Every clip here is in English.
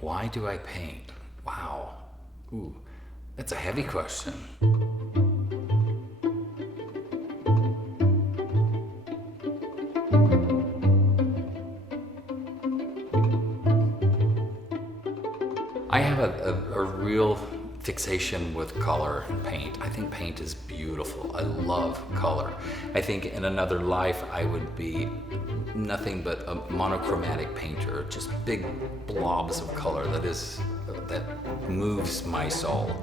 Why do I paint? Wow. Ooh, that's a heavy question. I have a real fixation with color and paint. I think paint is beautiful. I love color. I think in another life I would be nothing but a monochromatic painter, just big blobs of color that moves my soul.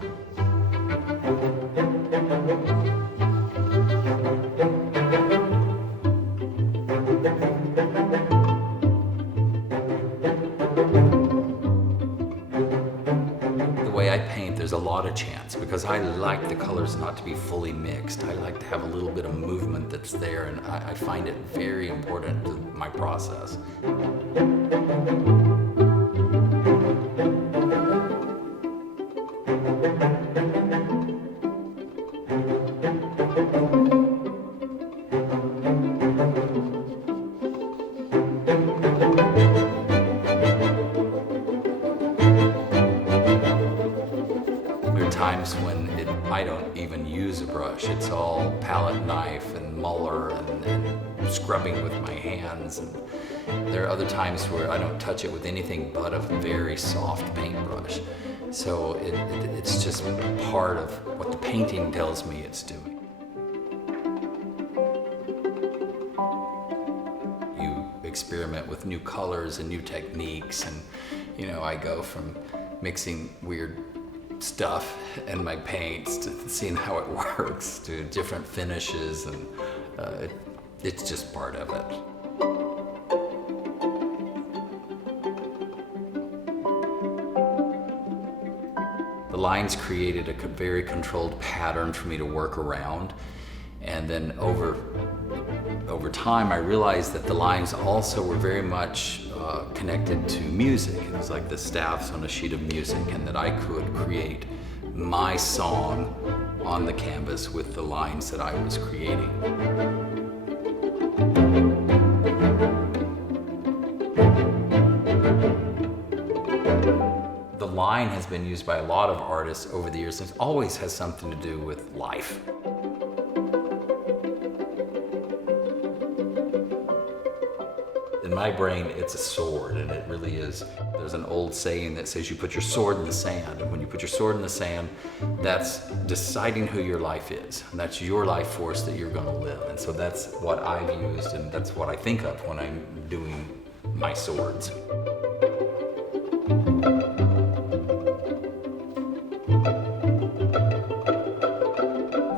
I paint, there's a lot of chance because I like the colors not to be fully mixed. I like to have a little bit of movement that's there, and I find it very important to my process. Times when I don't even use a brush. It's all palette knife and muller and scrubbing with my hands. And there are other times where I don't touch it with anything but a very soft paintbrush. So it's just part of what the painting tells me it's doing. You experiment with new colors and new techniques, and I go from mixing weird stuff in my paints to seeing how it works to different finishes, and it's just part of it. The lines created a very controlled pattern for me to work around, and then over time I realized that the lines also were very much connected to music. It was like the staffs on a sheet of music, and that I could create my song on the canvas with the lines that I was creating. The line has been used by a lot of artists over the years, and it always has something to do with life. In my brain, it's a sword, and it really is. There's an old saying that says you put your sword in the sand, and when you put your sword in the sand, that's deciding who your life is, and that's your life force that you're going to live. And so that's what I've used, and that's what I think of when I'm doing my swords.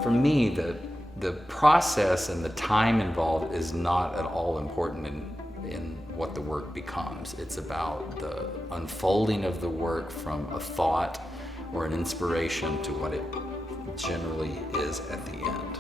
For me, the process and the time involved is not at all important in what the work becomes. It's about the unfolding of the work from a thought or an inspiration to what it generally is at the end.